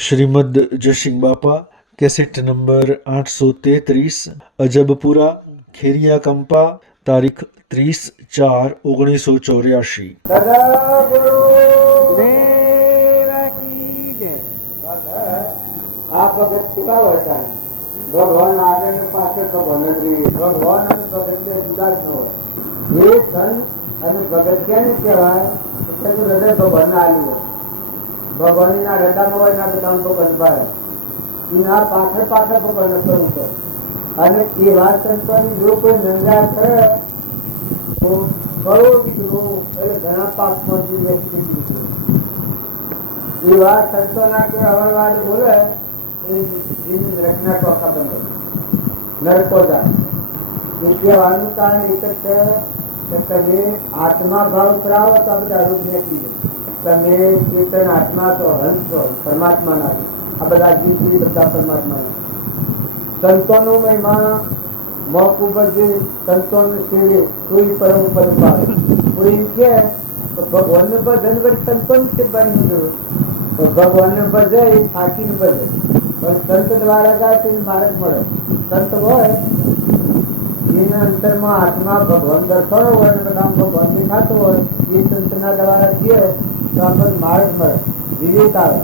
श्रीमद जयसिंह बापा cassette number 833 Ajabpura Kheria कंपा तारीख 30/4/1984। ભગવાન આગળ પાછળ તો ભગત ભગવાન અને ભગત જુદા જ ન હોય. એ ધન અને ભગત ક્યાં કહેવાય? હૃદય ભગવાન આલ્યું હોય. ભગવાન ના હૃદયમાં હોય ના બધા ભગવાન ભાઈ એના પાછળ પાછળ ભગવાન કરવું પડે. અને એ વાત સંતોની જો કોઈ નંગા કરે તો કરોડ દીકરો એટલે ઘણા પાપ પહોંચી એ વાત સંતો ના કે અવરવાદ બોલે રચના ટોકા બંધ નરકો જાય. એ કહેવાનું કારણ એક જ છે કે તમે આત્મા ભાવ કરાવો તો બધા રોગ નીકળી જાય. તમે ચેતન આત્મા તો હંસ છો, પરમાત્મા ના આ બધા જીવ બધા પરમાત્મા ના. સંતોનો મહિમા મોક ઉપર જે સંતો સેવે કોઈ પરમ પદ પાડે. કોઈ કે ભગવાન ને ભજન વળી સંતો ની સેવાની જરૂર. ભગવાન ને ભજે એ ફાંકી ને ભજે પણ સંત દ્વારા જાય તો માર્ગ મળે. સંત હોય એના અંતરમાં આત્મા ભગવાન દર્શન હોય ને બધા ભગવાન દેખાતો હોય એ સંતના દ્વારા જઈએ તો આપણને માર્ગ મળે, વિવેક આવે.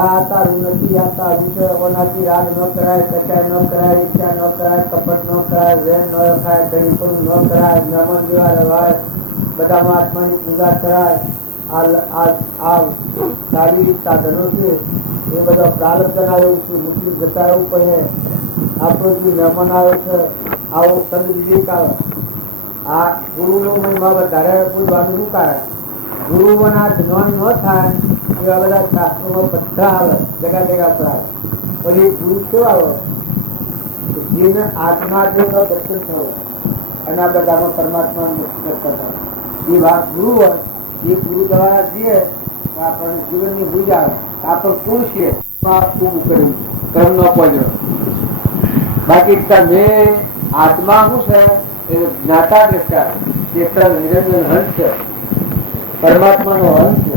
આ તારું નથી, આ તારું છે, ઓનાથી રાગ ન કરાય, કચાય ન કરાય, ઈચ્છા ન કરાય, કપટ ન કરાય, વેન ન રખાય, દહીંપણું ન કરાય, મહેમાન જેવા રવાય, બધામાં આત્માની પૂજા કરાય. આ શારીરિક સાધનો છે એ બધા પ્રારબ્ધ આવ્યું છે, મુસ્લિમ જતા એવું પડે. આપણો જે મહેમાન આવે છે આવો સંત વિવેક આવે. આ ગુરુનો મહિમા વધારે પૂજવાનું શું કારણ? ગુરુઓના જ્ઞાન ન થાય એવા બધા શાસ્ત્રોમાં બધા આવે, જગા જગા પર આવે. પણ એ ગુરુ કેવા આવે? જેને આત્મા જેવો દર્શન થયો અને આ બધામાં પરમાત્મા કરતા એ વાત ગુરુ હોય. એ ગુરુ દ્વારા જઈએ તો આપણને જીવનની બુજ આવે. આપણે કોણ છીએ ખૂબ કર્યું કર્મ નો પહોંચ્યો. બાકી તમે આત્મા શું છે એ જ્ઞાતા દ્રષ્ટા ચેતન નિરંજન હંસ છે, પરમાત્મા નો હંસ છે.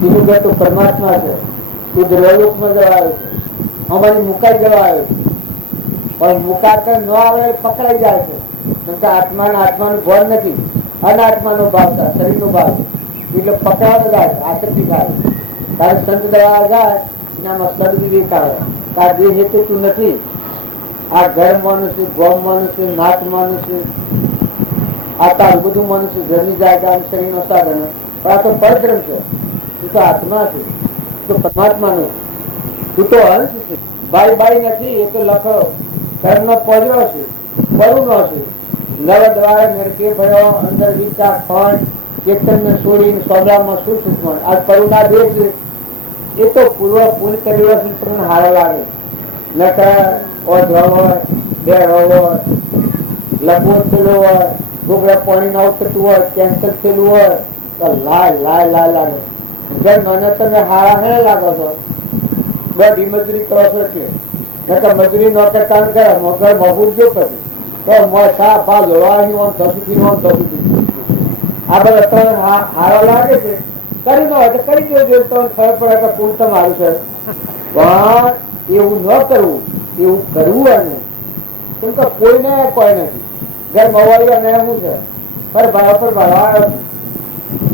બીજું કે તો પરમાત્મા છે. તું દ્રવલોકમાં જવા આવે છે, અમારી મુકાઈ જવા આવે છે. પણ મુકાતા ન આવે પકડાઈ જાય છે. કેમ કે આત્માનું ભાન નથી, અનાત્માનો ભાવ છે, શરીરનો ભાવ એટલે પકડાવા જાય, આસક્તિ થાય. તારે સંત દવા જાય એનામાં સદવિવેક આવે. તાર જે હેતુ તું નથી. આ ઘર માનું છે, ગોમ માનું છે, નાત માનું છે, આ તારું બધું માનું છે, ઘરની જાયગા શરીર નો સાધન. પણ આ તો પરબ્રહ્મ છે, તું તો આત્મા છે, તું તો પરમાત્મા નું, તું તો હંસ છે. ભાઈ ભાઈ નથી, એ તો લખો કર્મ નો પડ્યો છે, પડું નો છે. લવ દ્વારા નરકે ભયો અંદર વિચાર ફળ ચેતન ને છોડીને સોદામાં શું સુખમાં આ કરુણા દે છે. એ તો પૂર્વ પૂલ કર્યો તમને હારો લાગે. નકર ઓઢવા હોય, બે હોય, લખવો થયેલો હોય, ગોગડા પાણી ના ઉતરતું હોય, કેન્સર થયેલું હોય તો લાય લાય લાય લાગે. ઘર મને તમે હારા હે લાગો છો, બધી મજૂરી કરો છો એટલે નકર મજૂરી ન કરતા કરે મગર મગુર જો પછી તો સા ભા જોડવાની આમ થતું આમ થતું. આ બધા ત્રણ હારો લાગે છે. કરી ન હોય તો કરી દેજો, તો ખબર પડે કે પૂર તમારું છે. પણ એવું ન કરવું, એવું કરવું એને કેમ કે કોઈને કોઈ નથી. ઘર મવાઈ અને શું છે પર ભાઈ પર ભરવા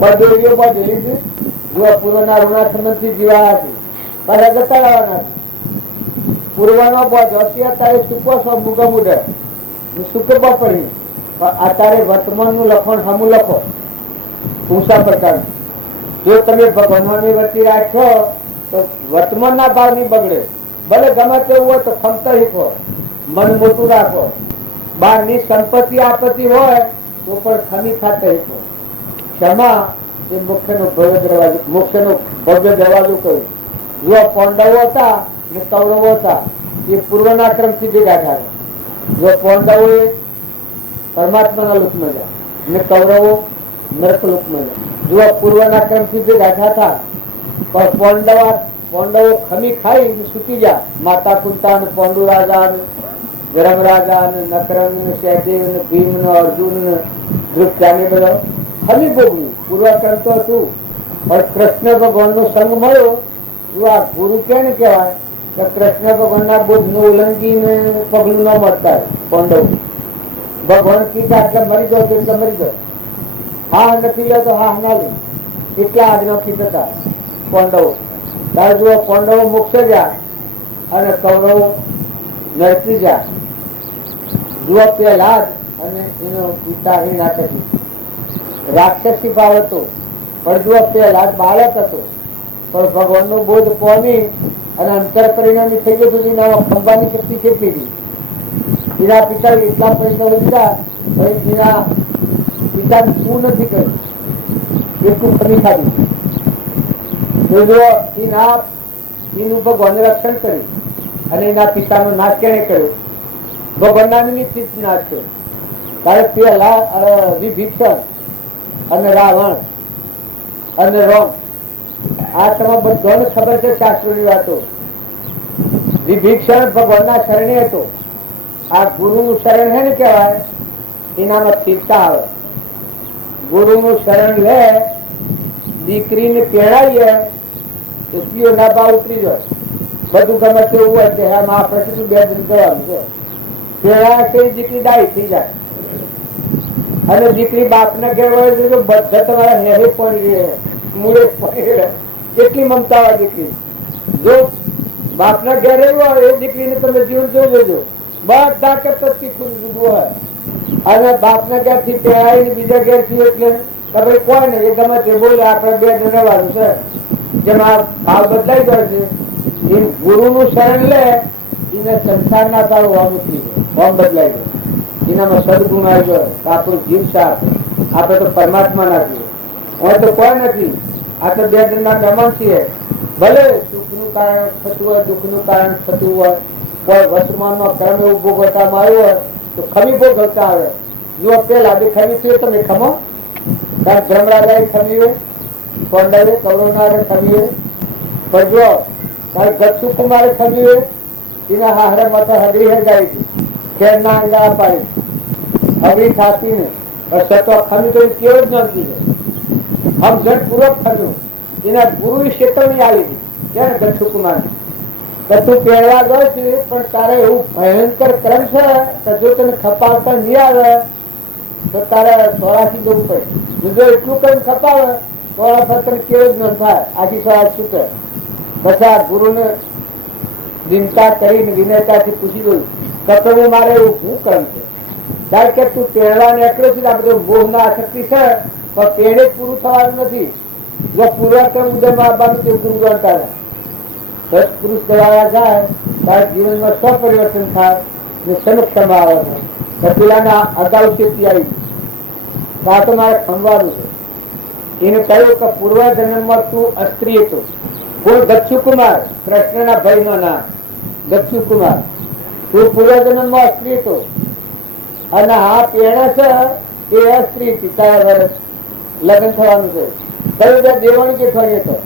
બધેલીઓ બધેલી છે. જો પૂર્વના ઋણા સંબંધથી જીવાયા છે પાછા જતા રહેવાના છે. પૂર્વનો બોધ અત્યારે સુકો સો મુગા મુડે સુકે પડી. પણ અત્યારે વર્તમાન નું લખણ હમું લખો ઊંચા પ્રકારનું. જો તમે ભગવાનની વચ્ચે રાખો તો વર્તમાન ના ભાવ નહીં બગડે. ભલે ગમે તેવું હોય તો ખમતા શીખો, મન મોટું રાખો. બહારની સંપત્તિ આપત્તિ હોય તો પણ ખમી ખાતા શીખો. ક્ષમા એ મોક્ષનો ભવ્ય દરવાજો કહ્યું. જો પાંડવો હતા ને કૌરવો હતા એ પૂર્વના ક્રમથી ભેગા થાય. જો પાંડવો એ પરમાત્માના લોકમાં જાય ને કૌરવો નરક લોકમાં જાય. જો પૂર્વના ક્રમથી ભેગા થતા પણ પાંડવો ખમી ખાઈ છૂટી જાય. માતા કુંતા ને પાંડુ રાજા ને ધર્મરાજા ને નકરંગ ને સહદેવ ને ભીમ ને અર્જુન ને ધ્રુપચાને બધા ખમી ભોગવ્યું. પૂર્વક્રમ તો હતું પણ કૃષ્ણ ભગવાન નો સંગ મળ્યો તું આ ગુરુ કેને કહેવાય કે કૃષ્ણ ભગવાનના બુદ્ધનું ઉલ્લંઘીને પગલું ન મળતા પાંડવ ભગવાન કીધા એટલે મરી જાવ એટલે મરી જાવ, હા નથી લે તો હા ના લે, એટલા આજ્ઞાથી હતા પાંડવો. તારે જુઓ પાંડવો મોક્ષ ગયા અને કૌરવો નરકી ગયા. જુઓ પેલા જ અને એનો પિતા હિરણાકશિપુ રાક્ષસી ભાવ હતો, પણ જુઓ પેલા જ બાળક હતો પણ ભગવાનનો બોધ પામી અને અંતર પરિણામી થઈ ગયું હતું. એના ખંભાની શક્તિ કેટલી હતી. એના પિતા એટલા પૈસા લીધા એના પિતા શું નથી કર્યું એટલું ખરી ખાધું. એનું ભગવાન રક્ષણ કર્યું અને એના પિતાનો નાશ કેને કર્યો? ભગવાનના નિમિત્તથી જ નાશ કર્યો. ત્યારે પેલા વિભીષણ અને રાવણ અને રોમ આ તમે બધાને ખબર છે શાસ્ત્રોની વાતો. વિભીષણ ભગવાનના શરણે હતો. આ ગુરુનું શરણ હે ને કહેવાય એનામાં સ્થિરતા આવે. ગુરુનું શરણ લે દીકરીને પહેરાવીએ તો સ્ત્રીઓ ના ભાવ ઉતરી જાય. બધું ગમે તેવું હોય કે હા આપણે કેટલું બે દિન કરવાનું છે. પહેરા તે દીકરી ડાય થઈ જાય અને દીકરી બાપના ઘેર હોય તો બધા તમારા હેરે પડી રહે, મૂળે પડી રહે. એટલી મમતા હોય દીકરી. જો બાપના ઘેર રહ્યું હોય એ દીકરીને તમે જીવન જોઈ લેજો, બધા કરતા તીખું જુદું હોય. અને બાપના ઘેર થી પહેરાવીને બીજા ઘેર થી એટલે ભાઈ કોઈ નહીં, એ ગમે તે બોલે આપણે બે જણ રહેવાનું છે. જેમાં ભાવ બદલાઈ જાય છે. એ ગુરુનું શરણ લે એને સંસારના ભાવ હોવાનું ભાવ બદલાઈ જાય. એનામાં સદગુણ આવી જાય. આપણું જીવ સાથ આપણે તો પરમાત્મા નથી, હવે તો કોઈ નથી. આ તો બે જણના મહેમાન છીએ. ભલે સુખનું કારણ થતું હોય, દુઃખનું કારણ થતું હોય, કોઈ વર્તમાનનો કર્મ એવું ભોગવવામાં આવ્યો હોય તો ખમી ભોગવતા આવે. જો પેલા બે ખમી થયું તમે ખમો, કારણ ધર્મરાજાએ ખમી હોય, પાંડવે કૌરવનારે ખમી હોય. પણ જો તારે ગચ્છુ કુમારે ખમી હોય, એના હારે માતા હગરી હરગાવી હતી, ખેરના અંગા પાડી હગરી થાપીને સતો ખમી તો કેવું જ નથી. હમ જન પૂર્વક ખમ્યું. એના ગુરુ ચેતવણી આવી હતી ત્યારે ગચ્છુ કુમાર તું પહેરવા ગયો છે પણ તારે એવું ભયંકર કર્મ છે કે જો તને ખપાવતા નહીં આવે તો તારે સોરાથી જવું પડે. જો એટલું કર્મ ખપાવે તો તને કેવું જ ન થાય, આખી સોરા છૂટે. પછી આ ગુરુને દિનતા કરીને વિનયતાથી પૂછી દઉં કપડું મારે એવું શું કર્મ છે? કારણ કે તું પહેરવાને એટલો છે આ બધું મોહના આસક્તિ છે પણ પેડે પૂરું થવાનું નથી. જો પૂર્વક્રમ ઉદયમાં આવવાનું તે ગુરુ ગણતા પુરુષ કરાયા જાય ત્યારે જીવનમાં સ્વપરિવર્તન થાય ને સમક્ષમાં આવે છે. પેલાના અગાઉ ચેતી આવી આ તો મારે ખમવાનું છે. એને કહ્યું કે પૂર્વ જન્મમાં તું અસ્ત્રી હતો. કોણ? ગચ્છુ કુમાર, કૃષ્ણના ભાઈનો નામ ગચ્છુ કુમાર. તું પૂર્વ જન્મમાં અસ્ત્રી હતો અને આ પેણા છે એ અસ્ત્રી હતી. તારા વર્ષ લગ્ન થવાનું છે. કયું દેવાણી જેઠવાણી હતો.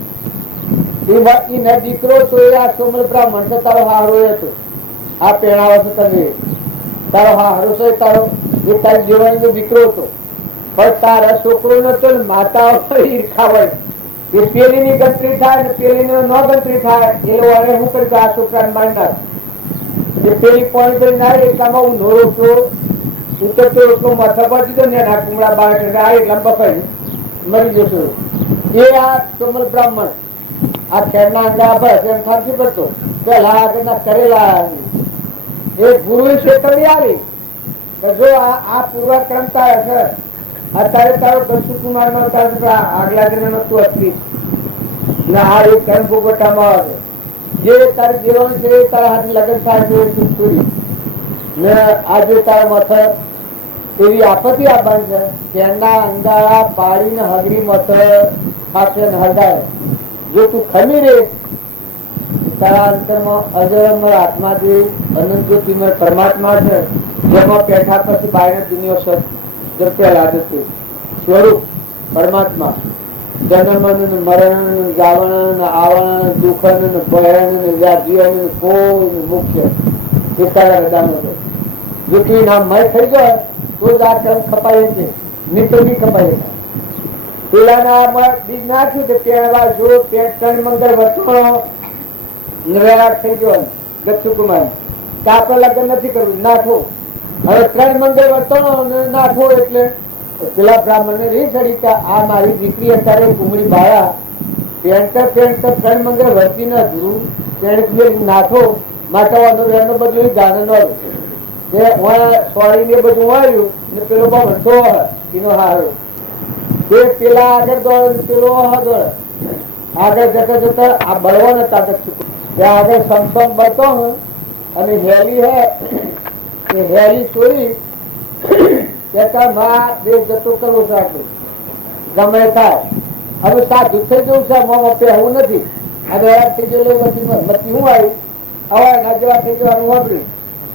દીકરો તો એ આ સોમલ બ્રાહ્મણ છે, તારો હારો હતો. આ પહેણાવો છો તમે, તારો હારો છે, તારો એ તારી દેવાણી દીકરો હતો. પણ તારા છોકરો નતો ને માતા ઈર્ખા હોય એ પેલી ની ગણતરી થાય ને પેલી ન ગણતરી થાય. એ વાળે શું કરી આ છોકરાને મારી નાખ. એ પેલી પાણી કરી ના એટલામાં હું નો રોટલો ઉતરતો રોટલો માથા પર દીધો ને એના કુમડા બાર લંબા કરી મરી જશો. એ આ સોમલ બ્રાહ્મણ આ ખેરના અંગા બસ એમ ખાતી પડતો પેલા આગળના કરેલા એ ગુરુ ચેતવણી આવી જો આ પૂર્વક્રમતા હશે. અત્યારે તારો ગચ્છુ કુમાર નો આગલા જન્મ તું અસ્ત્રી ને આ એક કર્મ ભોગવટામાં આવે જે તારે જીવન છે તારા હાથ લગ્ન થાય છે છોડી ને આજે તારા માથે એવી આપત્તિ આવવાની છે. ખેરના અંગારા પાડીને હગરી માથે ખાશે ને હગાય. જો તું ખમી રે તારા અંતરમાં અજરમર આત્મા જે અનંત જ્યોતિમય પરમાત્મા છે જેમાં પેઠા પછી બહાર દુનિયા પેલા સ્વરૂપ પરમાત્મા જન્મ મરણ જાવણ આવણ દુઃખન ભયન જીવન કોઈ મુખ્ય એ તારા હૃદયમાં છે. જેટલી નામ મય થઈ જાય તો જ આ કર્મ ખપાય છે, નહીં તો નહીં ખપાય. પેલાના બીજ નાખ્યું તો પેલા જો ત્રણ મંગળ વર્તણો નિરાશ થઈ ગયો દક્ષુકુમાર તો આપણે લગ્ન નથી કરવું, નાખો. હવે 3 મંગળ વર્તણો નાખો એટલે પેલા બ્રાહ્મણ ને રહી ચડી કે આ મારી દીકરી અત્યારે કુમળી બાળા પેન્ટ 3 મંગળ વર્તી ના જુરું પેન્ટ નાખો માટે બદલું ગાન સોરી ને બધું આવ્યું ને પેલો ભણતો એનો હારો પેલા આગળ દોડ પેલો આગળ જતા જતા આ બળવો નતા ત્યાં આગળ સમસમ બળતો અને હેલી હે એ હેલી છોડી બે જતો કરવો છે આટલું ગમે થાય. હવે સાધુ થઈ જવું છે મોમાં પહેવું નથી અને થઈ ગયેલું મતી હું આવી હવે એના જેવા થઈ જવાનું વાપર્યું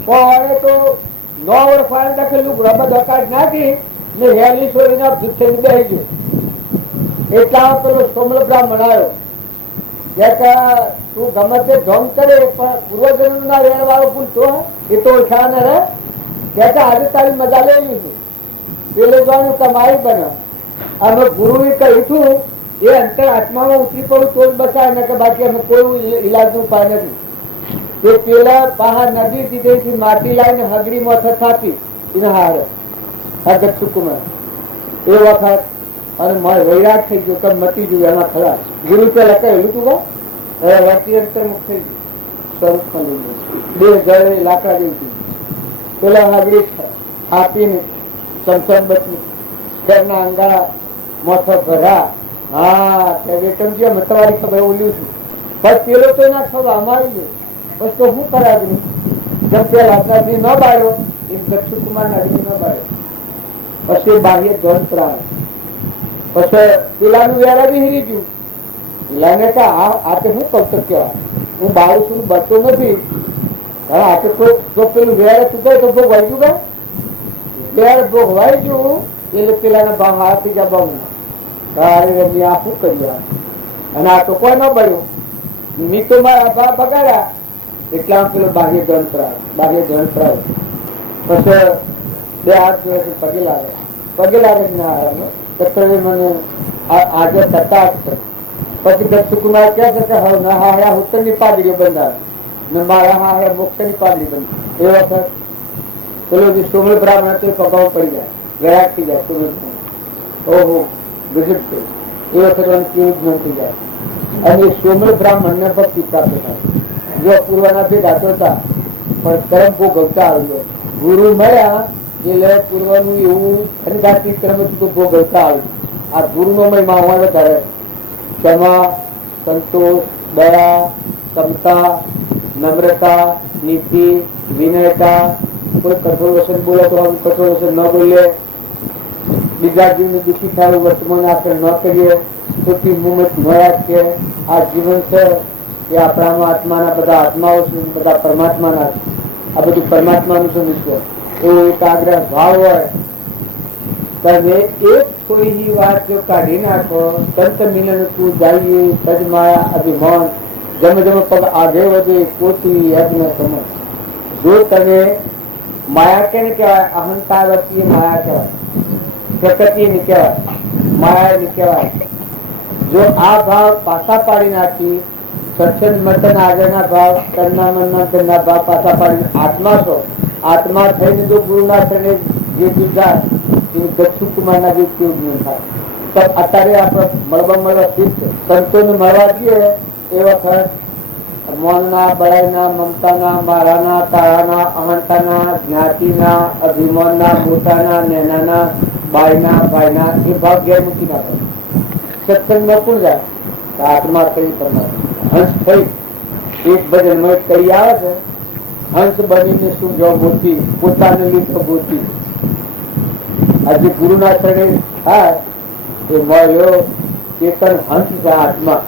પણ તો 9 વર્ષ ફાળ રાખેલું રબદ અકાળ નાખી ને હેલી છોડીને જુથે બેસી ગયું. એટલા પેલો સોમલ બ્રાહ્મણ આવ્યો તું ગમે તે ધમ કરે પણ પૂર્વજન્મ ના વેણ વાળો ભૂલતો એ તો ઓળખા ને રે આજે તારી મજા લઈ લીધી પેલું જાણ્યું તમારી બને અમે ગુરુ કહ્યું હતું એ અંતર આત્મામાં ઉતરી પડું તો જ બચાય ને કે બાકી અમે કોઈ ઈલાજ નું ઉપાય નથી. એ પેલા પહાડ નદી દીધી માટી લાવીને હગડી મોથ થાપી એને હારે હગત સુકુમાર એ વખત અને વૈરાગ થઈ ગયો કે મટી ગયું એમાં ખલાસ. ગુરુ પેલા કહેલું તું વર્તી અંતર મુક્ત થઈ ગયું સ્વરૂપમાં લઈ ગયું 2 જળે લાકડા જેવી પેલા હગડી થાપીને સંસદ બચી ઘરના અંગા મોથો ભરા હા તમારી ખબર ઓલ્યું છું પણ પેલો તો ના ખબર અમારી ગયો બસ તો શું કરાવ્યું જેમ પેલા અપરાધી ન બાળ્યો એમ દક્ષુકુમાર નગરી ન બાળ્યો પછી બાહ્ય ધન પ્રાણ પછી પેલાનું વેરા બી હીરી ગયું. પેલાને કે આ તે શું કરતો કેવા હું બાળું છું બચતો નથી આ તો કોઈ પેલું વેરા ચૂકાય તો ભોગવાઈ ગયું કે વેર ભોગવાઈ ગયું એટલે પેલાના ભાવ હાથી જા બહુ આ શું કર્યું અને આ તો કોઈ ન બળ્યું મી તો મારા ભાવ બગાડ્યા એટલા પેલો બાહ્ય ધન પ્રાય પછી 2 હાથ જોડે પગે લાગે ના મને આજે થતા પછી દક્ષુકુમાર કહે છે કે હવે ના હા ઉત્તર ની પાદરીઓ બંધાર ને મારા હા મોક્ષ ની પાદરી બંધ એ વખત પેલો જે સોમલ બ્રાહ્મણ હતો એ પગાવ પડી જાય ગરાક થઈ જાય સોમલ ઓહો ગજબ થઈ એ વખત કેવું જ ન થઈ જાય અને સોમલ બ્રાહ્મણ ને ભક્તિ પ્રાપ્ત થાય. જો પૂર્વના ભેગા હતા પણ કર્મ ભોગવતા આવ્યો ગુરુ મળ્યા એટલે પૂર્વનું એવું ખનગાતી કર્મ ભોગવતા આવ્યું. આ ગુરુ નો મહિમા હોય વધારે ક્ષમા સંતોષ દયા ક્ષમતા નમ્રતા નીતિ વિનયતા કોઈ કઠોર વચન બોલે તો કઠોર વચન ન બોલીએ બીજા જીવને દુઃખી થાય વર્તમાન આપણે ન કરીએ ખોટી મુમત ન રાખીએ. આ જીવન છે એ આપણામાં આત્માના બધા આત્માઓ છે બધા પરમાત્માના આ બધું પરમાત્માનું છે વિશ્વ એવો એક આગ્રહ ભાવ હોય તમે એક કોઈ વાત જો કાઢી નાખો સંત મિલન તું જાઈએ સજમાયા અભિમાન જમ જમ પગ આગે વધે કોટી યજ્ઞ સમજ. જો તમે માયા કેને કહેવાય અહંકાર વચ્ચે માયા કહેવાય પ્રકૃતિ ને કહેવાય માયા ને કહેવાય. જો આ ભાવ પાછા પાડી નાખી સત્સંગ મતન આગળના ભાવ કરના મનના ધનના ભાવ પાછા પાડીને આત્મા છો આત્મા થઈને જો ગુરુના શરણે જે જાય દક્ષુકુમારના જે કેવું થાય તો અત્યારે આપણે મળવા ઠીક છે સંતોને મળવા જઈએ એ વખત મનના બળાઈના મમતાના મારાના તારાના અહંતાના જ્ઞાતિના અભિમાનના મોટાના નેનાના બાયના ભાઈના એ ભાવ ઘેર મૂકી નાખે. સત્સંગમાં કોણ જાય આત્મા થઈ પરમાત્મા હંસ થઈ એક ભજનમાં કરી આવે છે હંસ બનીને શું જો મોતી પોતાને લીધો મોતી. આજે ગુરુના શરણે થાય એ મળ્યો એ પણ હંસ છે આત્મા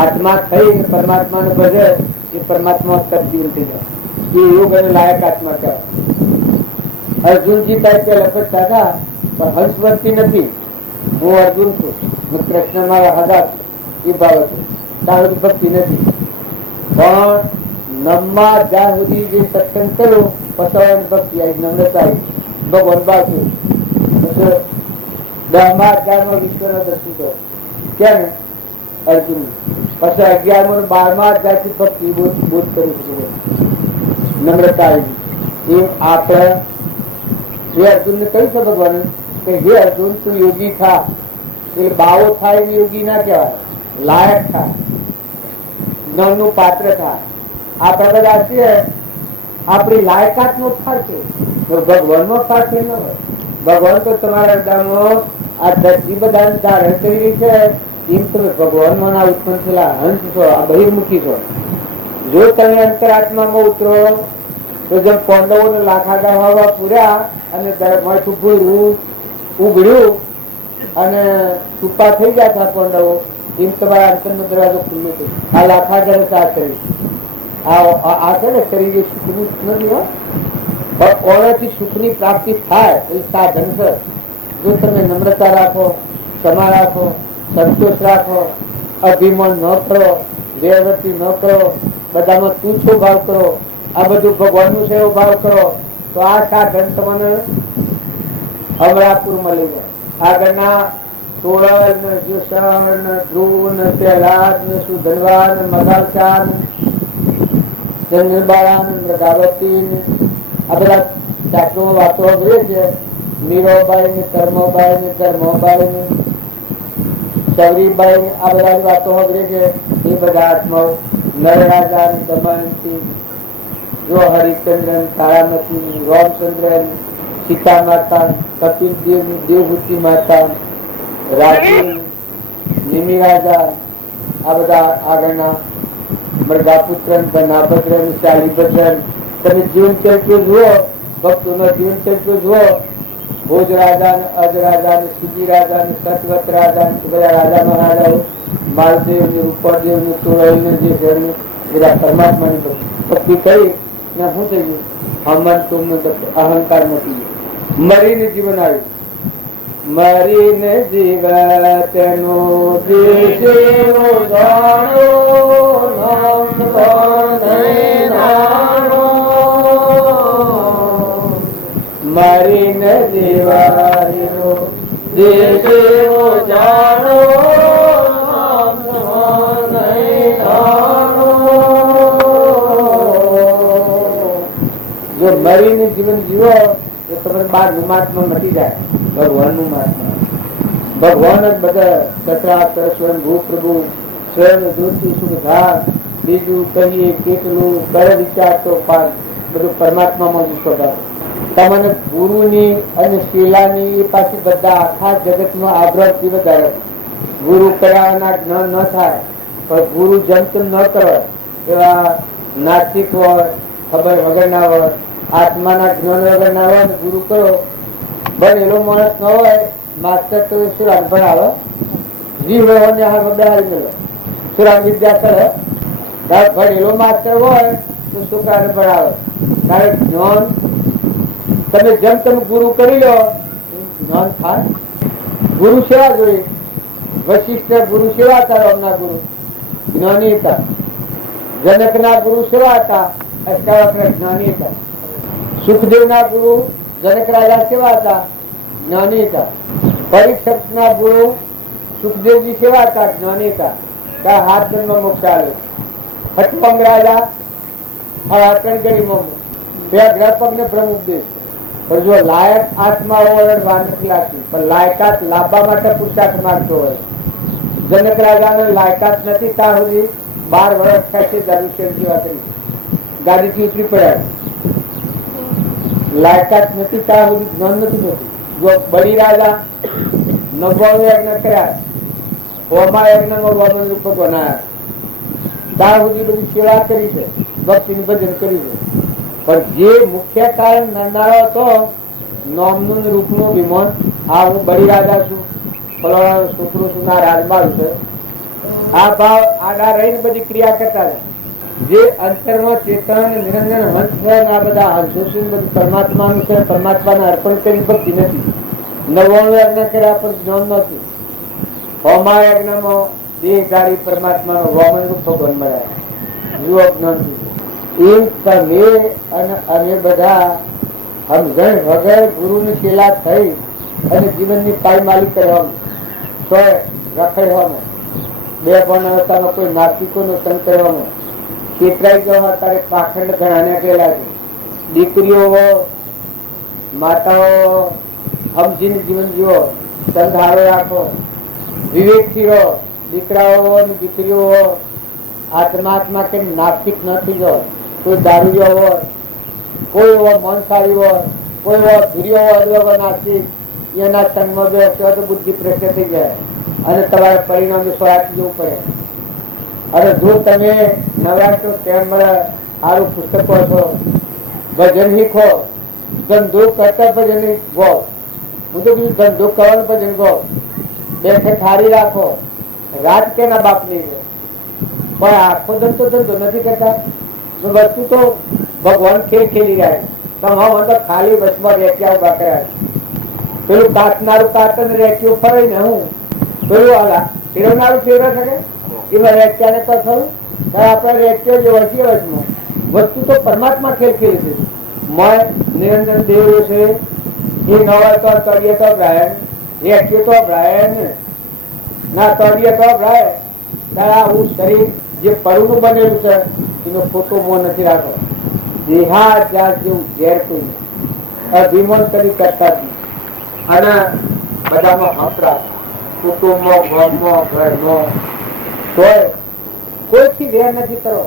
આત્મા થઈ પરમાત્માને ભજે એ પરમાત્મા તબદીલ થઈ જાય એ યોગ અને લાયક આત્મા કહેવાય. અર્જુનજી તરીકે લખત હતા પણ હંસવંતી નથી હું અર્જુન છું હું કૃષ્ણ મારા હદા એ બાબત ત્યાં સુધી ભક્તિ નથી પણ નમમાં જ્યાં સુધી જે સત્સંગ કર્યો પછી ભક્તિ આવી નમ્રતા આવી ભગવાન બાજુ 10મા અધ્યાયમાં વિશ્વનો દર્શન કર્યો. કેમ? અર્જુન. પછી 11મો અને 12મા અધ્યાયથી ભક્તિ બોધ કરી શકે નમ્રતા. એ આપણે એ અર્જુનને કહ્યું છે ભગવાન કે હે અર્જુન, તું યોગી થા. એ બાવો થાય એ યોગી ના કહેવાય, લાયક થાય, જ્ઞાનનું પાત્ર થાય. આપણે બધા છીએ આપણી લાયકાત નો ફાર છે, ભગવાન નો ફાર છે ન હોય. ભગવાન તો તમારા હૃદયમાં આ ધરતી બધા ધારણ કરી રહી છે. એમ તમે ભગવાન માં ઉત્પન્ન થયેલા હંસ છો, આ બહિર્મુખી છો. જો તમે અંતરાત્મામાં ઉતરો તો જેમ પાંડવોને લાખાડા હવા પૂર્યા અને ઉગડ્યું અને ટૂંપા થઈ ગયા હતા પાંડવો, એમ તમારા અંતરનો દરવાજો ખુલ્લો છે. આ લાખાડા આ શરીર, આ છે ને શરીર એ સુખનું નથી. પણ કોણાથી સુખની પ્રાપ્તિ થાય એ સાધન છે. જો તમે નમ્રતા રાખો, ક્ષમા રાખો, સંતોષ રાખો, અભિમાન ન કરો, વેરવર્તી ન કરો, બધામાં તુચ્છો ભાવ કરો, આ બધું ભગવાનનું છે એવો ભાવ કરો, તો આ સાધન તમને અમરાપુરમાં લઈ જાય. આગળના સોળલ ને જોસણ ને ધ્રુવ ને પ્રહલાદ ને સુધનવા ને મદાલચા ને ચંદ્રબાળા ને મૃગાવતી ને આ બધા ડાક્ટરો વાતો કરે છે. મીરાબાઈ ને કર્મબાઈ ને ધર્મબાઈ ને સૌરીબાઈ આ બધા વાતો કરે છે. એ બધા આત્માઓ નરરાજા ને દમયંતી, જો હરિચંદ્રન, તારામતી, રામચંદ્રન, સીતા માતા, કપિલ દેવ, દેવહૂતિ માતા, રાજીવ, નિમિ રાજા, આ બધા આગળના મૃગાપુત્ર, ધનાભદ્ર, શાલીભદ્ર. તમે જીવન ચરિત્ર જુઓ, ભક્તોનો જીવન ચરિત્ર જુઓ. ભોજ રાજા ને અજ રાજા ને સિદ્ધિ રાજા ને સતવત રાજા ને બધા રાજા મહારાજાઓ, માલદેવ ને રૂપદેવ ને સુરલ ને જે ઘરનું બધા પરમાત્માની ભક્તિ કરી ને શું થઈ ગયું? હમન તુમ અહંકાર નથી ગયો, મરીને જીવન આવ્યું. મરીને જીવ તેનો મરીને જીવાયો દેશો જાણો. જો મરીને જીવન જીવો તો તમે બાર મહાત્મા મટી જાય. ભગવાન નું મહાત્મા, ભગવાન જ બધા સચરાચર સ્વયં ભૂ પ્રભુ સ્વયં જ્યોતિ સુખધાર. બીજું કહીએ કેટલું કરે વિચાર તો બધું પરમાત્મામાં જ સ્વભાવ. તમને ગુરુની અને શીલાની એ પાછી બધા આખા જગતમાં આગ્રહથી વધારે. ગુરુ કરાવવાના જ્ઞાન ન થાય, પણ ગુરુ જંતન ન કરે એવા નાસ્તિક હોય, ખબર વગર ના હોય, આત્માના જ્ઞાન વગર ના હોય, ગુરુ કરો ભણેલો માણસ ન હોય. માસ્ટર તો સુરાગ ભણાવે, જીવ બેહારી મેળવે, સુરાગ વિદ્યા કરે. ભણેલો માસ્ટર હોય તો છોકરાને ભણાવે. કારણ જ્ઞાન તમે જેમ તમે ગુરુ કરી લો જ્ઞાન થાય. ગુરુ સેવા જોઈએ. વશિષ્ઠ ગુરુ સેવા હતા, રામના ગુરુ જ્ઞાની હતા. જનક ના ગુરુ સેવા હતા, અષ્ટાવક્ર જ્ઞાની હતા. સુખદેવ ના ગુરુ જનક રાજા સેવા હતા, જ્ઞાની હતા. પરીક્ષક ના ગુરુ સુખદેવજી સેવા હતા, જ્ઞાની હતા. હાથ જન્મ મોક્ષ આવે. હટપંગ રાજા ગરીમાં બે ગ્રહ પગ ને બ્રહ્મ ઉપદેશ. પણ જો લાયક આત્મા હોય વાર નથી લાગતી, પણ લાયકાત લાવવા માટે પુરુષાર્થ માંગતો હોય. જનક રાજાને લાયકાત નથી ત્યાં સુધી 12 વર્ષ થાય છે દારૂશેર જેવા કરી ગાડીથી ઉતરી પડ્યા. લાયકાત નથી ત્યાં સુધી જ્ઞાન નથી થતું. જો બળી રાજા 99 યજ્ઞ કર્યા, હોમા યજ્ઞમાં વામન રૂપ બનાયા, ત્યાં સુધી બધી સેવા કરી છે, ભક્તિનું ભજન કર્યું છે. પણ જે મુખ્ય કારણ નરનારો હતો નામનું રૂપનું વિમાન, આ હું બળી રાજા છું, ફલાણા છોકરો છું, ના રાજમાલ છે, આ ભાવ આડા રહીને બધી ક્રિયા કરતા રહે. જે અંતરમાં ચેતન નિરંજન હંસ છે, આ બધા હંસો છે, બધું પરમાત્માનું છે, પરમાત્માને અર્પણ કરી ભક્તિ નથી. 99 યજ્ઞ કર્યા પણ જ્ઞાન નથી. હોમા યજ્ઞમાં દેહધારી પરમાત્માનો વામન રૂપ ભગવાન મળ્યા, જુઓ જ્ઞાન. એમ તમે અને અમે બધા સમજણ વગર ગુરુની સેલા થઈ અને જીવનની પાયમાલી કરવાનું, સોય રખાડવાનું, બે ભણવતાનો કોઈ નાસ્તિકોનો સંગ કરવાનો, છેતરાઈ જવા તારે પાખંડ ઘણા ગયેલા છે. દીકરીઓ માતાઓ સમજીને જીવન જીવો, સંધારો રાખો, વિવેકથી રહો. દીકરાઓ અને દીકરીઓ આત્મા કે નાસ્તિક ન થઈ જાઓ. કોઈ દારૂડિયો હોય, કોઈ એવો મનસારી હોય, કોઈ એવો ધુર્યો હોય નાસ્તિક, એના સંગમાં બેસો તો બુદ્ધિ પ્રશ્ન થઈ જાય અને તમારે પરિણામે સ્વરાજ જવું પડે. અને જો તમે નવરાત્ર કેમ મળે, સારું પુસ્તકો છો, ભજન શીખો, ધંધો કરતા ભજન ગો. હું તો બીજું ધંધો કરવાનું ભજન ગો. બેઠક સારી રાખો, રાત કેના બાપ નહીં છે, પણ આખો ધંધો નથી કરતા. વસ્તુ તો ભગવાન ખેલ ખેલી રહ્યા છે, પણ તો ખાલી વચમાં રેટિયા ઉભા કર્યા છે. પેલું કાચનારું કાચન રેટિયું ફરે ને, હું પેલું આલા ફેરવનારું ફેરવે શકે એમાં રેટિયાને તો ખરું. આપણે રેટિયો જે વચ્ચે વચમાં વસ્તુ તો પરમાત્મા ખેલ ખેલી છે. નિરંજન દેવ છે એ નવા તો તળિયે તો ભરાય, રેટિયો તો ભરાય ને ના, તળિયે તો ભરાય. તારા આવું શરીર જે પરનું બનેલું છે એનો ખોટો મોહ નથી રાખો. દેહાદ્યાસ જેવું ઝેર કોઈ અભિમાન કરી કરતા અને બધામાં હપરા કુટુંબમાં, ગામમાં, ઘરમાં કોઈથી વેર નથી કરો.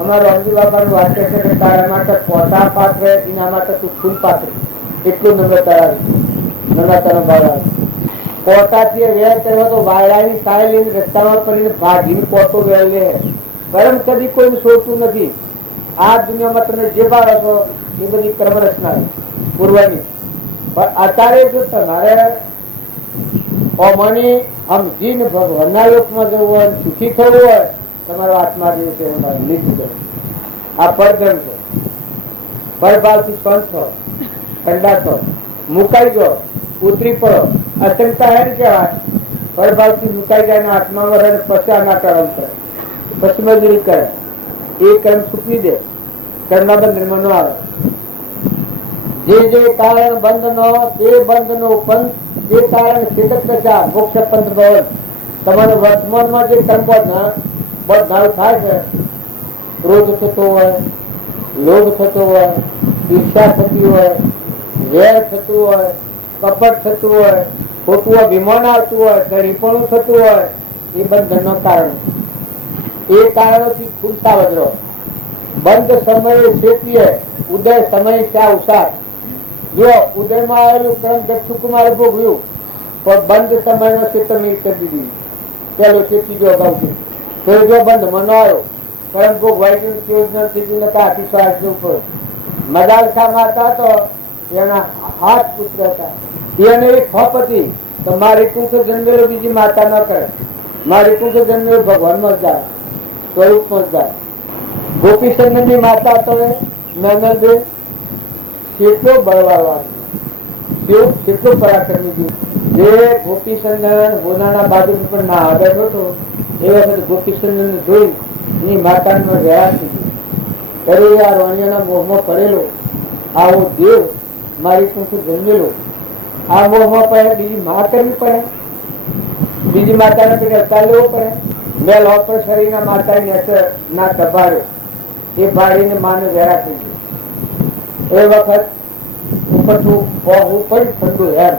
અમારો અંજી બાપાનું વાક્ય છે કે તારા માટે પોતા પાત્ર એના માટે તું ફૂલ પાત્ર. એટલું નમ્રતાનો ભાવ આવે. પોતાથી વેર કર્યો તો વાયરાની સાય લઈને રસ્તામાં કરીને ભાગીને પોતો વેર લે. કર્મ કદી કોઈને છોડતું નથી. આ દુનિયામાં તમે જે ભાવે છો એ બધી કર્મ રચના પૂર્વની. પણ અત્યારે જો તમારે ઓમની સમજીને ભગવાનના લોકમાં જવું હોય, સુખી થવું હોય, તમારો આત્મા જેવું છે લીધું કરો. આ પરધન છો, પરભાવથી સ્વંત છો, ઠંડા છો, મુકાઈ જાઓ, ઉતરી પડો. અસંગતા એમ કહેવાય, પરભાવથી મુકાઈ જાય ને આત્મામાં રહે, પછી આના કર્મ કરે, પછી મજૂરી કરે. એ કર્મ ચૂકવી દે, કર્મના બંધનમાં ન આવે. જે કારણ બંધ નો તે બંધ નો પંથ, તે કારણ છેદક દશા મોક્ષ પંથ ભવન. તમારે વર્તમાનમાં જે કર્મ બંધાવ થાય છે, ક્રોધ થતો હોય, લોભ થતો હોય, ઈર્ષા થતી હોય, વેર થતું હોય, કપટ થતું હોય, ખોટું અભિમાન આવતું હોય, ગરીપણું થતું હોય, એ બંધન નો કારણ. એ કારણોથી ખૂબ સાવધ રહો. બંધ સમયે છેતીએ, ઉદય સમય ત્યાં ઉષાર. જો ઉદયમાં આવેલું કર્મ દક્ષુકુમારે ભોગવ્યું, પણ બંધ સમયનો ચેતવણી કરી દીધી. પેલો ચેતીજો અગાઉ છે, તો જો બંધમાં ન આવ્યો, કર્મ ભોગવાઈ ગયું, યોજના થઈ ગયું, હાથી શ્વાસ જવું પડે. મદાલખા માતા તો એના 8 પુત્ર હતા. એને એક ખપ હતી તો મારી કુંખ જન્મેલો બીજી માતા ન કરે, મારી કુંખ જન્મેલો ભગવાનમાં જ જાય, સ્વરૂપમાં જ જાય. ગોપીચંદનની માતા તો નંદનબેન કેટલો બળવાળો, કેટલો પરાક્રમી. જે ગોપીચંદન હોનાના બાજુ પર ના આગળ હતો એ વખત ગોપીચંદન જોઈ એની માતાનો રહ્યા થઈ ગયો. આ રોણિયાના મોહમાં પડેલો આવો દેવ મારી કુંઠ જન્મેલો, આ મોહમાં પડે બીજી માં કરવી પડે, બીજી માતાને પેલા અવતાર લેવો પડે. મેં લોપર શરીરના માતાની અસર ના દબાડ્યો, એ બાળીને માને વેરા થઈ ગયો. એ વખત ઉપરથી હોવું પડે ઠંડુ. એમ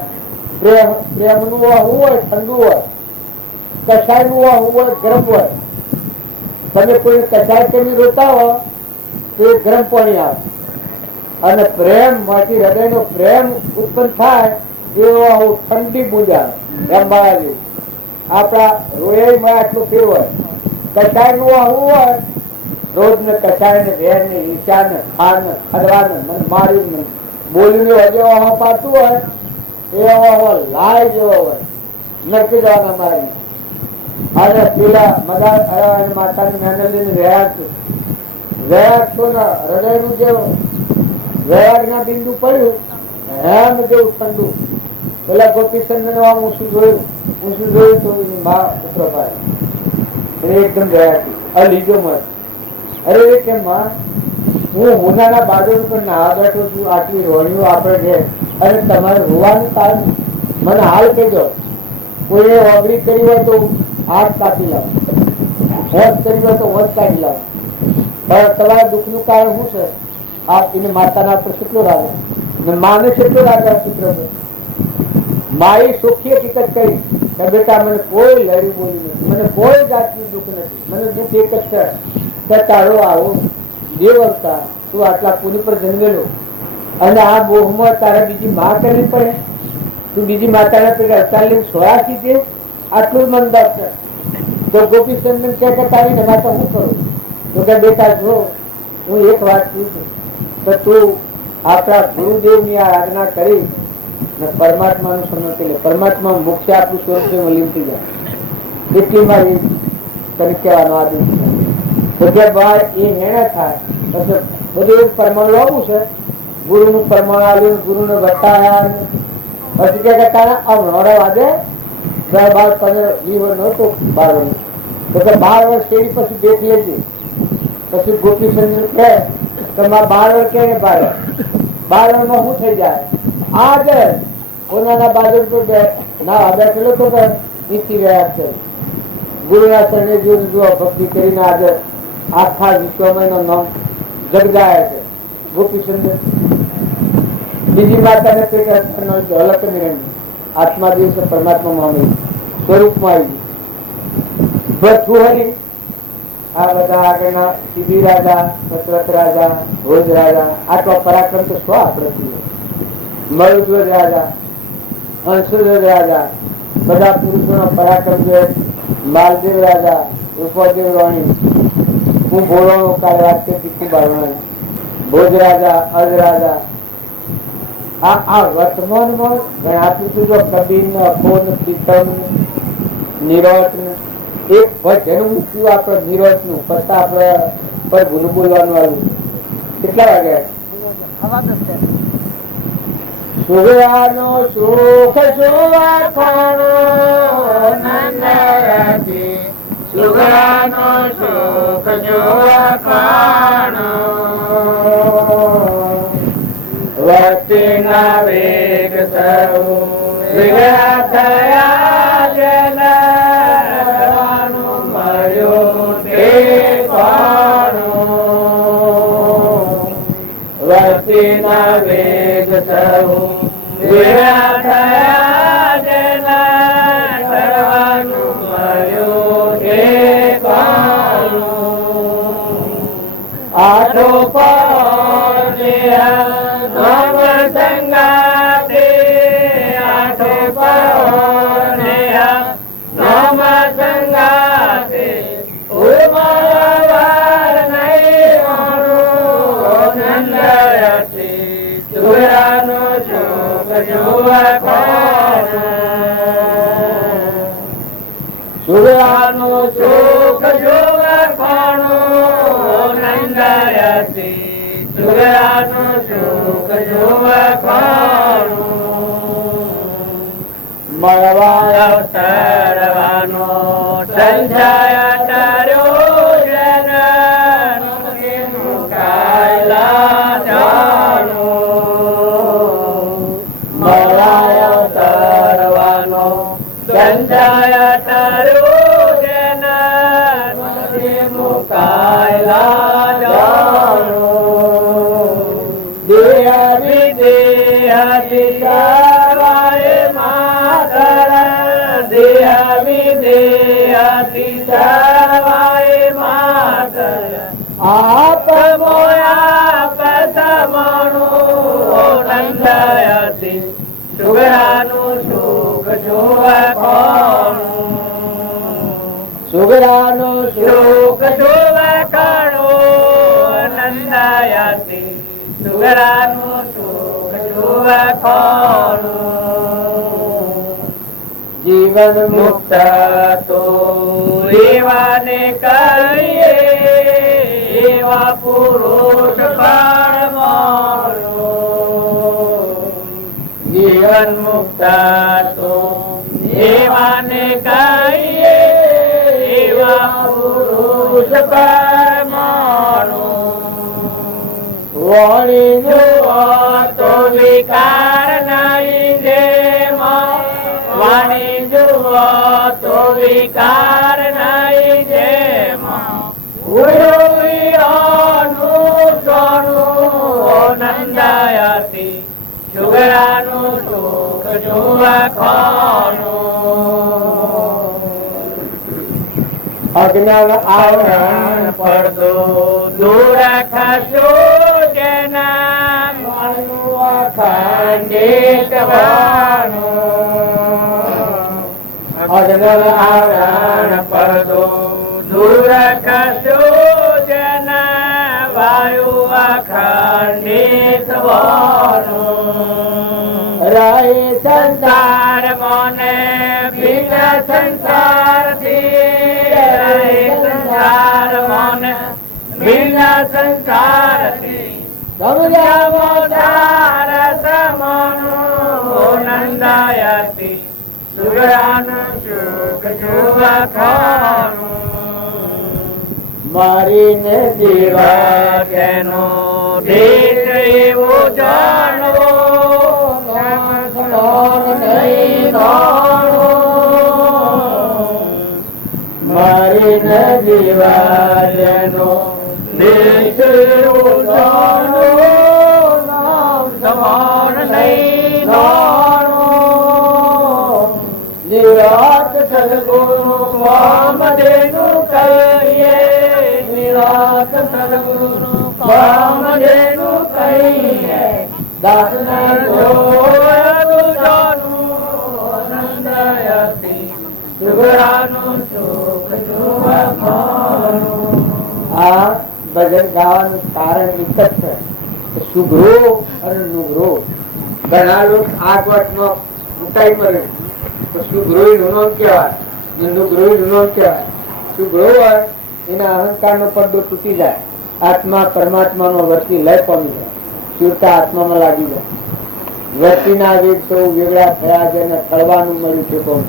પ્રેમનું હોવું હોય ઠંડુ હોય, કસાયનું હોવું હોય ગરમ હોય. તમે કોઈ કસાય કરી રોતા હો તો એ ગરમ પાણી આવે, અને પ્રેમ માંથી હૃદયનો પ્રેમ ઉત્પન્ન થાય એવો ઠંડી બુજા એમ બાળા જેવું. આપણા રોયામાં આટલું ફેર હોય. કસાય નું આવું હોય, રોજ ને કસાય ને વેર ને ઈર્ષા ને ખાર ને ખડવા ને મન મારી ને બોલીને હજે પાતું હોય એવો લાય જેવો હોય, નક્કી જવાના મારી. અને પેલા મદા માતાની મેનલીને રહ્યા છે, રહ્યા તો ને હૃદયનું જે વૈરાગ ના બિંદુ પડ્યું હેમ જેવું ઠંડુ. પેલા ગોપીચંદ આમ ઊંચું જોયું તો એની મા પુત્ર પાડે એકદમ ગયા હતી. આ લીધો મત, અરે કેમ માં, હું હોનાના બાજુ પર નાવા બેઠો છું, આટલી રોણીઓ આપણે છે અને તમારે રોવાનું કારણ મને હાલ કહેજો, કોઈએ ઓગળી કરી હોય તો હાથ કાપી લાવો, હોશ કરી હોય તો હોશ કાઢી લાવો. તમારા દુઃખનું કારણ શું છે? આ એને માતાના પર કેટલો રાગ ને માને કેટલો રાગ પુત્ર પર. માએ સુખી હકીકત કરી કે બેટા મને કોઈ લડી બોલી નથી, મને કોઈ જાતનું દુઃખ નથી, મને દુઃખ એક જ છે કે તારો આવો દેવ અવતાર, તું આટલા પુણ્ય પર જન્મેલો અને આ મોહમાં તારે બીજી માં કરવી પડે, તું બીજી માતાના પેલા અવતાર લઈને સોયા સીધે, આટલું મનદાર છે. તો ગોપીચંદન કે તારી ને માતા હું કરું? તો કે બેટા જો હું એક વાત પૂછું તો તું આપણા ગુરુદેવની આ આજ્ઞા કરી ને પરમાત્માનું સમર્પી લે. પરમાત્મા મોક્ષ આપણું સ્વરૂપ છે લીમતી જાય એટલી મારી તને કહેવાનો આદેશ છે. તો કે ભાઈ એ હેણા થાય પછી બધું પરમાણુ લાવવું છે, ગુરુનું પરમાણુ આવ્યું, ગુરુને બતાવ્યા, પછી કે તારા આમ નોડા વાગે 12-15-20 વર્ષ નહોતું, 12 વર્ષ તો કે 12 વર્ષ શેરી પછી દેખ લેજે. પછી ગોપીચંદ્ર કહે તમારા 12 વર્ષ કે 12 વર્ષમાં શું થઈ જાય? આજે કોનાના બાજુ તો ના આદર પેલો તો નીચી રહ્યા છે. ગુરુના શરણે જો ભક્તિ કરીને આજે આખા વિશ્વમાં એનું નામ જગજાયા છે. ગોપીચંદ્ર બીજી માતાને અલગ નિરંજન આત્મા દિવસે પરમાત્મામાં આવી સ્વરૂપમાં આવી બધું હરી. આ બધા આગળના સીધી રાજા, દશરથ રાજા, ભોજ રાજા, આટલો પરાક્રમ તો શું આપણે છીએ? મયુધ્વજ રાજા, હંસધ્વજ રાજા, બધા પુરુષોનો પરાક્રમ છે. માલદેવ રાજા, રૂપદેવ રાણી, હું બોલવાનો કાલે વાત કરતી ખૂબ બારણાની, ભોજ રાજા, અજ રાજા, આ વર્તમાનમાં ગણાતું જો કબીર, અખોન, પ્રીતમ, નિરોધ એક ભજન મૂક્યું આપણે નિરોધ નું, પછી આપણે પર ભૂલું બોલવાનું આવ્યું. કેટલા વાગ્યા? સુગરાનો સુખ સુવાખાણો નંદયાથી, સુગરાનો સુખ સુવાખાણો વસ્તીના વેગ સૌ વિગડા થયા જનવાનું મળ્યું ઠેકાણું. વસ્તીના વેગ સૌ વિગડા થયા જનવાનું મળ્યું ઠેકાણું. આઠો પહોંચ્યા નામ સંગાતે, આઠો પહોંચ્યા નામ સંગાતે, ઉમરવાર નહીં મારું નંદયાથી, સુગરાનો સુખ સુવાખાણો, સુગરાનો સુખ સુવાખાણો નંદયાથી, સુગરાનો સુખ સુવાખાણો. મળવા અવતરવાનો સંજય તાર્યો જન કાયલા જાણો. મળવા અવતરવાનો સંજય તાર્યો જન કાયલા જાણો. દેહ વિદેહ સવાય માતર, દેહ વિદેહ સવાય માતર, આપ મોયા પતમણું નંદયાથી, સુગરાનું સુખ સુવાખાણું, સુગરાનું સુખ સુવાખાણું નંદયાથી, સુગરાનું સુખ સુવાખાણું. જીવન મુક્ત તો એવાને કહીએ, એવા પુરુષ પાડવાનો. જીવન મુક્ત તો એવાને કહીએ, એવા પુરુષ પાડવાનો. વાણી જો તો વિકાર નહીં જેમાં વિકાર નહીં જેમાં ઉયોનું સોનું નંદાયતી સુગરાનું સુખ સુવખાનું અજ્ઞાન આવરણ પડતો દૂર ખસો જેના ખંડિત અજ્ઞાન આવરણ પડતો દૂર ખસો જેના વાયુ અખંડિત રાય સંસાર મને ભીન સંસારથી સંસાર મને ભીન સંસારથી સમજાવો તાર સમનું નંદાયતી સુગરાનું સુખ સુવખાનું મારીને જીવા તેનો દેશ એવો જાણવો મારીને જીવાનો દેશ એવો જાણવો નામ સમાન નહીં જાણો નિરાત સદગુરુ વામદેવનું કહીએ નિરાત સદગુરુ વામદેવનું કહીએ દાસને જોયું જાનું નંદાયતી સુગરાનું સુખ સુવખાનું આ ભજન ગાવાનું કારણ એક જ છે કે સુગ્રો અને નુગ્રો ઘણા લોકો આ વાતમાં ઉતાઈ પડે તો સુગ્રોહી નું કહેવાય ને નુગ્રોહી નું કહેવાય. સુગ્રો હોય એના અહંકારનો પડદો તૂટી જાય, આત્મા પરમાત્માનો વર્તી લય પામી જાય, શુદ્ધતા આત્મામાં લાગી જાય. વર્તીના વેગ સૌ વેગળા થયા છે અને ફળવાનું મળ્યું છે કોણ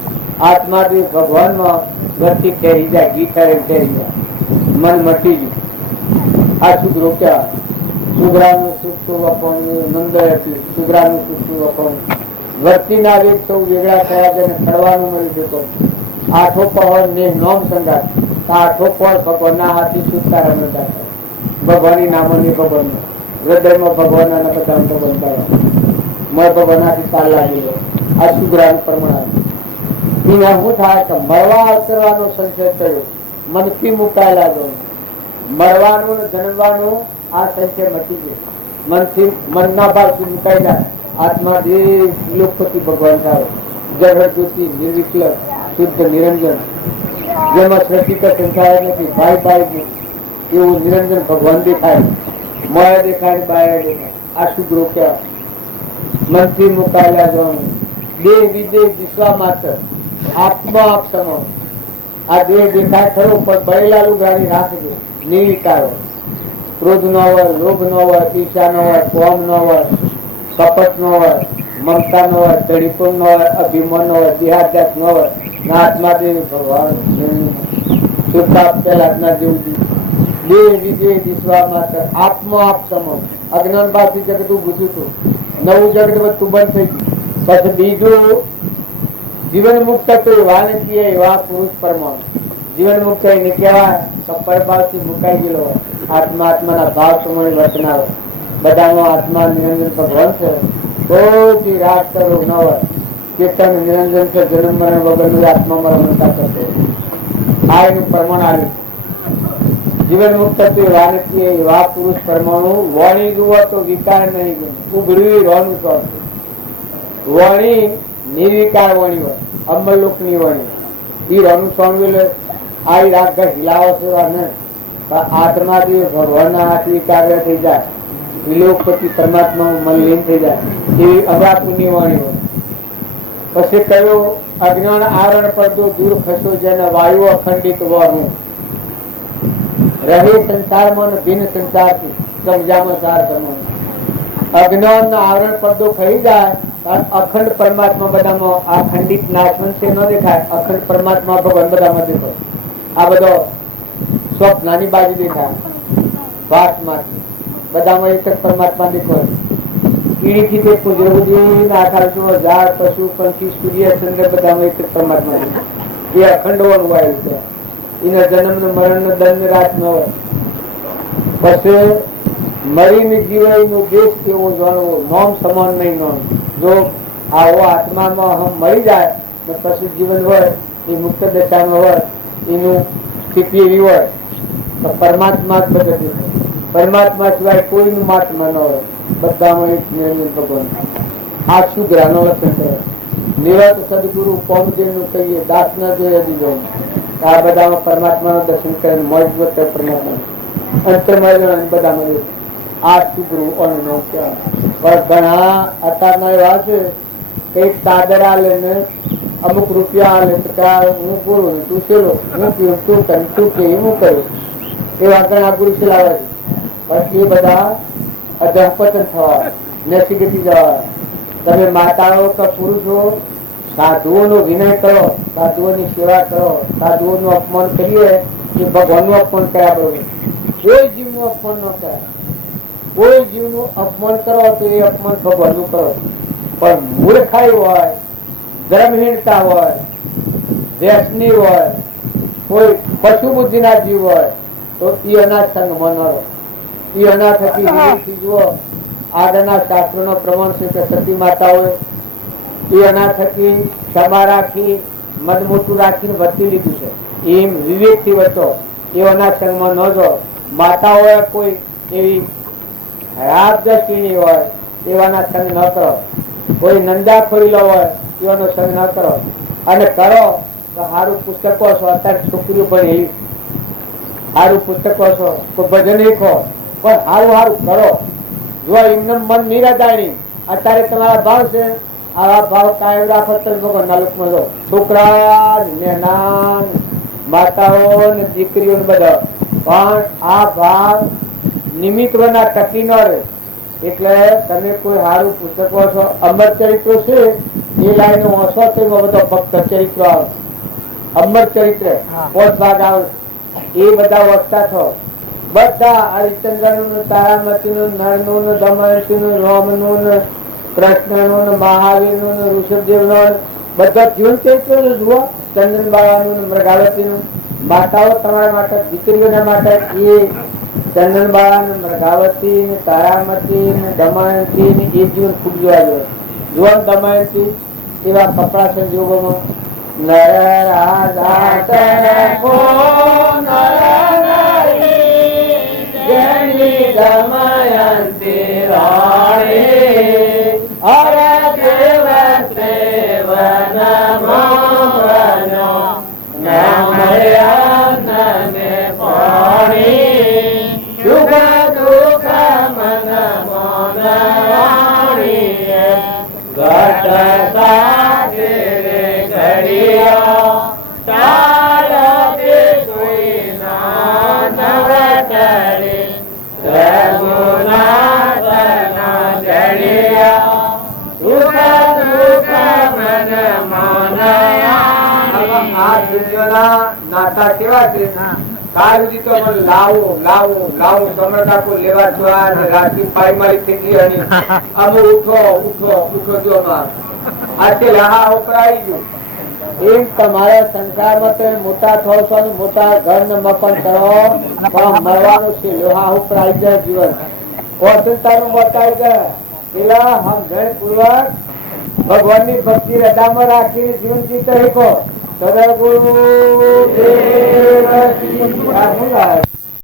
આત્માથી ભગવાનમાં વર્તી ઠેરી જાય, ઘી ઠેરી જાય, મન મટી ગયું. આ સુગ્રો કહેવાય. સુગ્રાનું સુખ સુવખાનું નંદ હતી, સુગ્રાનું સુખ સુવખાનું વર્તીના વેગ સૌ વેગળા થયા છે અને ફળવાનું મળ્યું છે કોણ આઠો પહોળ ને નોમ સંગાત. આઠો પહોળ ભગવાનના હાથથી શુદ્ધતા રમતા થાય, ભગવાનની નામોની ભગવાન હૃદયમાં ભગવાનના બધા અંતો બનતા મય ભગવાનથી તાલ લાગી લો. આ સુગ્રાનું પ્રમાણ એના શું થાય કે મળવા અવતરવાનો સંશય થયો, મનથી મુકાયેલા ગયો. મળવાનું ને જન્મવાનું આ સંશય મટી ગયો, મનથી મનના ભાવથી મુકાઈ જાય. આત્મા દેહ વિલોપતિ ભગવાન થાય, જગત જ્યોતિ નિર્વિકલ્પ શુદ્ધ નિરંજન, જેમાં સૃષ્ટિ પર સંસાર નથી, ભાઈ ભાઈ એવું નિરંજન ભગવાન દેખાય, મોયા દેખાય, બાયા દેખાય. આ સુગ્રો કહેવાય. મનથી મુકાયેલા જવાનું, દેહ વિદેહ વિશ્વા માત્ર આત્મા આપ સમો. આ દેહ દેખાય ખરો પણ બળેલા લુગડાની રાખજો, નિર્વિકાર હોય, ક્રોધ ન હોય, લોભ ન હોય, ઈર્ષા ન હોય, કોમ ન હોય, કપટ ન હોય, મમતા ન હોય, દડીપણ ન હોય, અભિમાન ન હોય, દેહાધ્યાસ ન હોય. આત્મા દેવ ભગવાન શુદ્ધતા પેલા આત્મા જેવું દેહ વિદેહ વિશ્વા માત્ર આત્મા આપ સમો. અજ્ઞાન બાથી જગત ઉભું હતું, નવું જગત બધું બંધ થઈ ગયું. પછી બીજું જીવન મુક્ત તો વાનકીય એવા પુરુષ પરમાણુ. જીવન મુક્ત એને કહેવાય પરભાવથી મુકાઈ ગયેલો હોય, આત્મા આત્માના ભાવ સમય વર્તનાર. બધામાં આત્મા નિરંજન ભગવાન છે, કોઈ રાગ કરો ન હોય, ચેતન નિરંજન છે, જન્મ મરણ વગરનું આત્મામાં રમણતા કરશે. આ એનું પ્રમાણ આવ્યું. જીવન મુક્ત તો વાનકીય એવા પુરુષ પરમાણુ. વાણી જુઓ તો વિકાર નહીં, ઉઘડવી રોનું સ્વ. વાણી નિર્વિકાર વાણી હોય, અમલોકની વાણી. એ રોનું સ્વામી આ રાગ હિલાવો છે આત્માથી ભગવાનના હાથથી કાર્ય થઈ જાય, વિલોકપતિ પરમાત્મા મન લીન થઈ જાય, એવી અમરાપુરની વાણી હોય. પછી કયું અજ્ઞાન આવરણ પડદો દૂર ખસો જેને વાયુ અખંડિત વહું રહે સંસારમાં ભિન્ન સંસારથી સમજામાં સાર સમાન. અજ્ઞાન આવરણ પડદો ખરી જાય, અખંડ પરમાત્મા બધામાં આ ખંડિત નાશવંત છે ન દેખાય, અખંડ પરમાત્મા ભગવાન બધામાં દેખાય. આ બધો સ્વપ્ન નાની બાજુ દેખાય, વાસમાંથી બધામાં એક જ પરમાત્મા દેખાય. કીડીથી તે કુજરવું આખા ઝાડ પશુ પંખી સૂર્ય ચંદ્ર બધામાં એક જ પરમાત્મા દેખાય. એ અખંડ હોવાનું વાયુ છે. એના જન્મ ને મરણ નો દંડ રાત ન હોય. પછી મરીને જીવાયનો દેશ કેવો જાણવો, નોમ સમાન નહીં નોમ. જો આવો આત્મામાં હમ મરી જાય તો પછી જીવન હોય એ મુક્ત દશામાં હોય, એનું સ્થિતિ એવી હોય તો પરમાત્મા જ પ્રગતિ થાય. પરમાત્મા સિવાય કોઈનું મહાત્મા ન હોય, બધામાં એક ભગવાન. આ શું જ્ઞાનો લક્ષણ કરે. નિરત સદગુરુ પૌમદેવનું કહીએ, દાસના જોઈએ દીધો. આ બધામાં પરમાત્માનું દર્શન કરે, મોજ પરમાત્મા અંતરમાં બધા મળે. આ શું ગુરુ અનો કહેવાય. ઘણા અત્યારના એવા છે કઈક દાદરા લઈને અમુક રૂપિયા લે હું ગુરુ તું છેલ્લો, હું પીવું તું કર, તું કે હું કરું, એવા ઘણા ગુરુ ચલાવે છે. પછી એ બધા અધઃપતન થવા, નેસિગટી જવા. તમે માતાઓ કે પુરુષો સાધુઓનો વિનય કરો, સાધુઓની સેવા કરો. સાધુઓનું અપમાન કરીએ એ ભગવાનનું અપમાન કર્યા બરોબર. કોઈ જીવનું અપમાન ન કરાય. કોઈ જીવનું અપમાન કરો તો એ અપમાન ભગવાનનું કરો. પણ મૂર્ખાઈ હોય, ધર્મહીનતા હોય, વ્યસની હોય, કોઈ પશુ બુદ્ધિના જીવ હોય તો એ અનાથ સંઘમાં ન રહો. એ અનાથ થકી જુઓ, આગળના શાસ્ત્રોનો પ્રમાણ છે કે સતી માતા હોય એ અનાથ થકી ક્ષમા રાખી, મન મોટું રાખીને વર્તી લીધું છે. એમ વિવેકથી વર્તો. એ અનાથ સંઘમાં ન જો. માતા હોય કોઈ એવી ખરાબ દ્રષ્ટિની હોય એવાના સંગ ન કરો. કોઈ નંદાખોરીલો હોય એવાનો સંગ ન કરો. અને કરો તો સારું પુસ્તકો છો. અત્યારે છોકરીઓ પણ એવી સારું પુસ્તકો છો, કોઈ ભજન લખો, પણ સારું સારું કરો. જો એમને મન નિરાદાય. અત્યારે તમારા ભાવ છે, આવા ભાવ કાયમ રાખો તો ભગવાનના લોકમાં જો. છોકરા ને નાન માતાઓ ને દીકરીઓ ને બધા, પણ આ ભાવ નિમિત્ત બના ટકી ન રહે. એટલે તમે કોઈ સારું પુસ્તકો છો, અમર ચરિત્રો છે એ લાઈને વાંચો તો એમાં બધો ફક્ત ચરિત્રો આવે. અમર ચરિત્ર 5 ભાગ આવે એ બધા વાંચતા છો. બધા હરિશ્ચંદ્રનું, તારામતીનું, નળનું, દમયંતીનું, રામનું, કૃષ્ણનું, મહાવીરનું, ઋષભદેવનું, બધા જીવન ચરિત્રો જુઓ. ચંદનબાવાનું, મૃગાવતીનું. માતાઓ તમારા માટે, દીકરીઓના માટે એ ચંદનબાળા, મૃગાવતી, તારામતી, દમયંતી એ જીવન ખૂબ જોવા જોઈએ. જુઓ દમયંતી એવા કપડા સંજોગોમાં દમયંતી રાણી અરે દેવ સેવન મોહનો નમયનને પાણી સુખ દુઃખ મન મોન રાણીએ ઘટ સાથે ઘડિયા તાલ કે કોઈ ના નવટરે રઘુનાથના જડિયા સુખ દુઃખ મન મોન આ દુનિયાના નાતા કેવા છે. કાલ સુધી તો મને લાવો લાવો લાવો સમરતા કો લેવા જોવા ને રાતી પાયમારી થઈ ગઈ અને અમે ઉઠો ઉઠો ઉઠો જો માં આજે લહા ઉપરાઈ ગયું. એમ તમારા સંસારમાં તો મોટા થો છો ને મોટા ઘર ને મકાન કરો, પણ મરવાનું છે. લોહા ઉપરાઈ જાય જીવન. ઓસંતાનું બતાવી ગયા પેલા સમજણ પૂર્વક ભગવાનની ભક્તિ હૃદયમાં રાખીને જીવન જીવતા શીખો. સદગુરુ દેવ